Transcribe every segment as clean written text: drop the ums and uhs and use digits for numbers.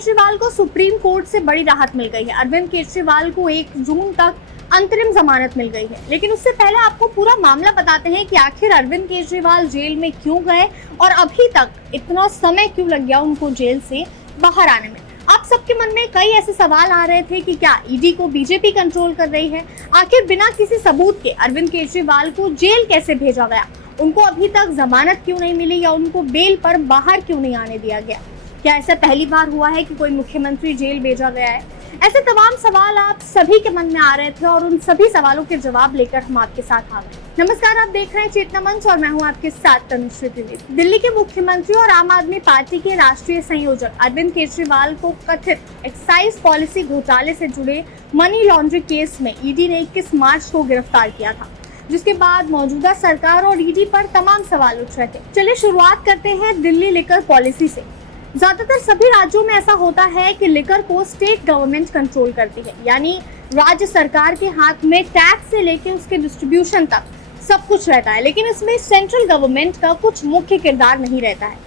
केजरीवाल को supreme court से बड़ी राहत मिल गई है। अरविंद केजरीवाल को 1 जून तक अंतरिम जमानत मिल गई है। लेकिन उससे पहले आपको पूरा मामला बताते हैं कि आखिर अरविंद केजरीवाल जेल में क्यों गए और अभी तक इतना समय क्यों लग गया उनको जेल से बाहर आने में। आप सबके मन में कई ऐसे सवाल आ रहे थे कि क्या ईडी को बीजेपी कंट्रोल कर रही है, आखिर बिना किसी सबूत के अरविंद केजरीवाल को जेल कैसे भेजा गया, उनको अभी तक जमानत क्यों नहीं मिली या उनको बेल पर बाहर क्यों नहीं आने दिया गया, क्या ऐसा पहली बार हुआ है कि कोई मुख्यमंत्री जेल भेजा गया है। ऐसे तमाम सवाल आप सभी के मन में आ रहे थे और उन सभी सवालों के जवाब लेकर हम आपके साथ आ गए। नमस्कार, आप देख रहे हैं चेतना मंच और मैं हूं आपके साथ तनुश्री त्रिवेदी। दिल्ली के मुख्यमंत्री और आम आदमी पार्टी के राष्ट्रीय संयोजक अरविंद केजरीवाल को कथित एक्साइज पॉलिसी घोटाले से जुड़े मनी लॉन्ड्रिंग केस में ईडी ने 21 मार्च को गिरफ्तार किया था, जिसके बाद मौजूदा सरकार और ईडी पर तमाम सवाल उठ रहे थे। चलिए शुरुआत करते हैं दिल्ली लिकर पॉलिसी से। ज्यादातर सभी राज्यों में ऐसा होता है कि लिकर को स्टेट गवर्नमेंट कंट्रोल करती है, यानी राज्य सरकार के हाथ में टैक्स से लेकर उसके डिस्ट्रीब्यूशन तक सब कुछ रहता है, लेकिन इसमें सेंट्रल गवर्नमेंट का कुछ मुख्य किरदार नहीं रहता है।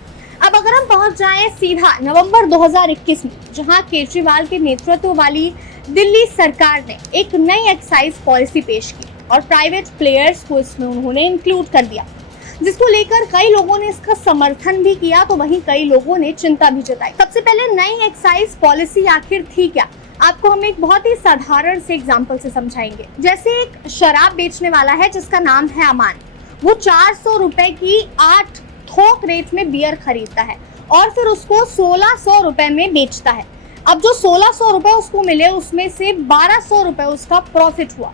अब अगर हम पहुंच जाएं सीधा नवंबर 2021 में, जहां केजरीवाल के नेतृत्व वाली दिल्ली सरकार ने एक नई एक्साइज पॉलिसी पेश की और प्राइवेट प्लेयर्स को इसमें उन्होंने इंक्लूड कर दिया, जिसको लेकर कई लोगों ने इसका समर्थन भी किया तो वहीं कई लोगों ने चिंता भी जताई। सबसे पहले नई एक्साइज पॉलिसी आखिर थी क्या, आपको हम एक बहुत ही साधारण से एग्जांपल से समझाएंगे। जैसे एक शराब बेचने वाला है जिसका नाम है अमान, वो 400 रुपए की 8 थोक रेट में बियर खरीदता है और फिर उसको 1600 रुपए में बेचता है। अब जो 1600 रुपए उसको मिले उसमें से 1200 रुपए उसका प्रॉफिट हुआ,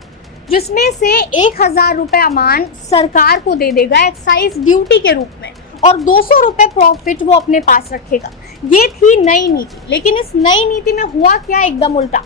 जिसमें से 1000 रुपए अमान सरकार को दे देगा एक्साइज ड्यूटी के रूप में और 200 रुपए प्रॉफिट वो अपने पास रखेगा। ये थी नई नीति, लेकिन इस नई नीति में हुआ क्या, एकदम उल्टा।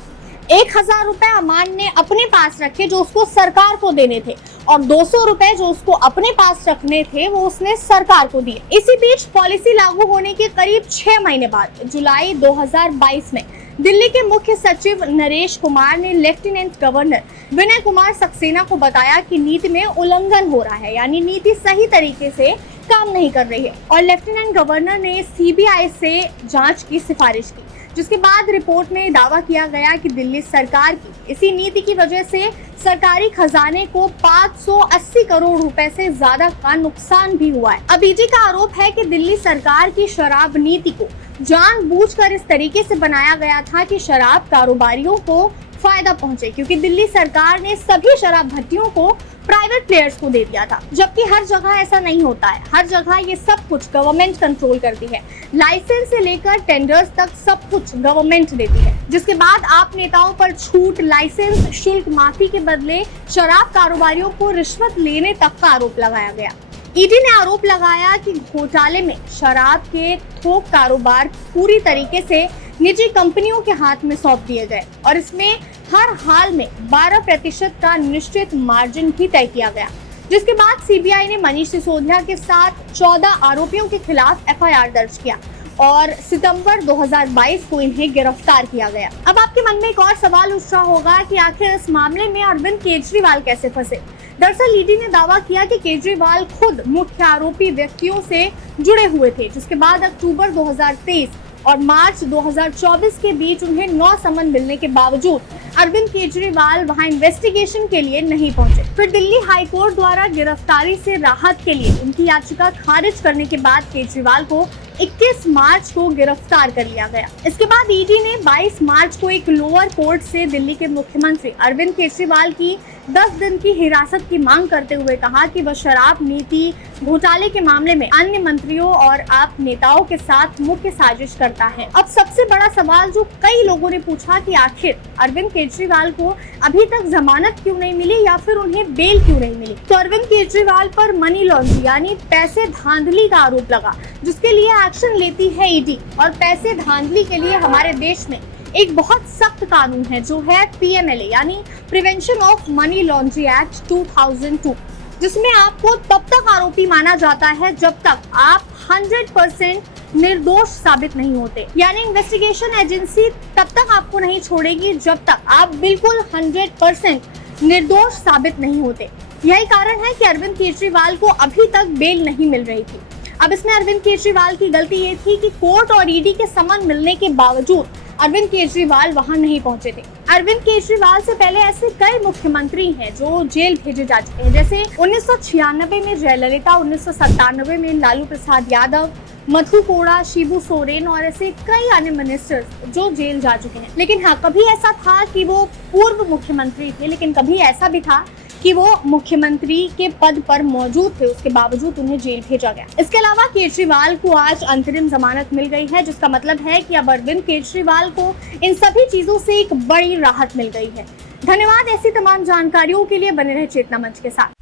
1000 रुपए अमान ने अपने पास रखे जो उसको सरकार को देने थे और 200 रुपए जो उसको अपने पास रखने थे वो उसने सरकार को दिए। इसी बीच पॉलिसी लागू होने के करीब 6 महीने बाद जुलाई 2022 में दिल्ली के मुख्य सचिव नरेश कुमार ने लेफ्टिनेंट गवर्नर विनय कुमार सक्सेना को बताया कि नीति में उल्लंघन हो रहा है, यानी नीति सही तरीके से काम नहीं कर रही है और लेफ्टिनेंट गवर्नर ने सीबीआई से जांच की सिफारिश की, जिसके बाद रिपोर्ट में दावा किया गया कि दिल्ली सरकार की इसी नीति की वजह से सरकारी खजाने को 580 करोड़ रुपए से ज्यादा का नुकसान भी हुआ है। अब ईडी का आरोप है कि दिल्ली सरकार की शराब नीति को जानबूझकर इस तरीके से बनाया गया था कि शराब कारोबारियों को फायदा पहुंचे, क्योंकि दिल्ली सरकार ने सभी शराब भट्टियों को प्राइवेट प्लेयर्स को दे दिया था, जबकि हर जगह ऐसा नहीं होता है। हर जगह ये सब कुछ गवर्नमेंट कंट्रोल करती है, लाइसेंस से लेकर टेंडर्स तक सब कुछ गवर्नमेंट देती है, जिसके बाद आप नेताओं पर छूट, लाइसेंस शुल्क माफी के बदले शराब कारोबारियों को रिश्वत लेने तक का आरोप लगाया गया। ईडी ने आरोप लगाया कि घोटाले में शराब के थोक कारोबार पूरी तरीके से निजी कंपनियों के हाथ में सौंप दिए गए और इसमें हर हाल में 12% का निश्चित मार्जिन भी तय किया गया, जिसके बाद सीबीआई ने मनीष सिसोदिया के साथ 14 आरोपियों के खिलाफ एफआईआर दर्ज किया और सितंबर 2022 को इन्हें गिरफ्तार किया गया। अब आपके मन में एक और सवाल उठ रहा होगा कि आखिर इस मामले में अरविंद केजरीवाल कैसे फंसे। दरअसल ईडी ने दावा किया कि केजरीवाल खुद मुख्य आरोपी व्यक्तियों से जुड़े हुए थे, जिसके बाद अक्टूबर 2023 और मार्च 2024 के बीच उन्हें 9 समन मिलने के बावजूद अरविंद केजरीवाल वहां इन्वेस्टिगेशन के लिए नहीं पहुंचे। फिर दिल्ली हाईकोर्ट द्वारा गिरफ्तारी से राहत के लिए उनकी याचिका खारिज करने के बाद केजरीवाल को 21 मार्च को गिरफ्तार कर लिया गया। इसके बाद ईडी ने 22 मार्च को एक लोअर कोर्ट से दिल्ली के मुख्यमंत्री अरविंद केजरीवाल की 10 दिन की हिरासत की मांग करते हुए कहा कि वह शराब नीति घोटाले के मामले में अन्य मंत्रियों और आप नेताओं के साथ मुख्य साजिश करता है। अब सबसे बड़ा सवाल जो कई लोगों ने पूछा कि आखिर अरविंद केजरीवाल को अभी तक जमानत क्यों नहीं मिली या फिर उन्हें बेल क्यों नहीं मिली। तो अरविंद केजरीवाल पर मनी लॉन्ड्रिंग यानी पैसे धांधली का आरोप लगा, जिसके लिए एक्शन लेती है ईडी। और पैसे धांधली के लिए हमारे देश में एक बहुत सख्त कानून है जो है पीएमएलए यानी prevention of money laundering act 2002, जिसमें आपको तब तक आरोपी माना जाता है जब तक आप 100% निर्दोष साबित नहीं होते, यानी इन्वेस्टिगेशन एजेंसी तब तक आपको नहीं छोड़ेगी जब तक आप बिल्कुल 100% निर्दोष साबित नहीं होते। यही कारण है कि अरविंद केजरीवाल को अभी तक बेल नहीं मिल रही थी। अब इसमें अरविंद केजरीवाल की गलती ये थी कि कोर्ट और ईडी के समन मिलने के बावजूद अरविंद केजरीवाल वहां नहीं पहुंचे थे। अरविंद केजरीवाल से पहले ऐसे कई मुख्यमंत्री हैं जो जेल भेजे जा चुके हैं, जैसे 1996 में जयललिता, 1997 में लालू प्रसाद यादव, मधु कोड़ा, शिबू सोरेन और ऐसे कई अन्य मिनिस्टर्स जो जेल जा चुके हैं। लेकिन हाँ, कभी ऐसा था कि वो पूर्व मुख्यमंत्री थे, लेकिन कभी ऐसा भी था कि वो मुख्यमंत्री के पद पर मौजूद थे, उसके बावजूद उन्हें जेल भेजा गया। इसके अलावा केजरीवाल को आज अंतरिम जमानत मिल गई है, जिसका मतलब है कि अब अरविंद केजरीवाल को इन सभी चीजों से एक बड़ी राहत मिल गई है। धन्यवाद। ऐसी तमाम जानकारियों के लिए बने रहे चेतना मंच के साथ।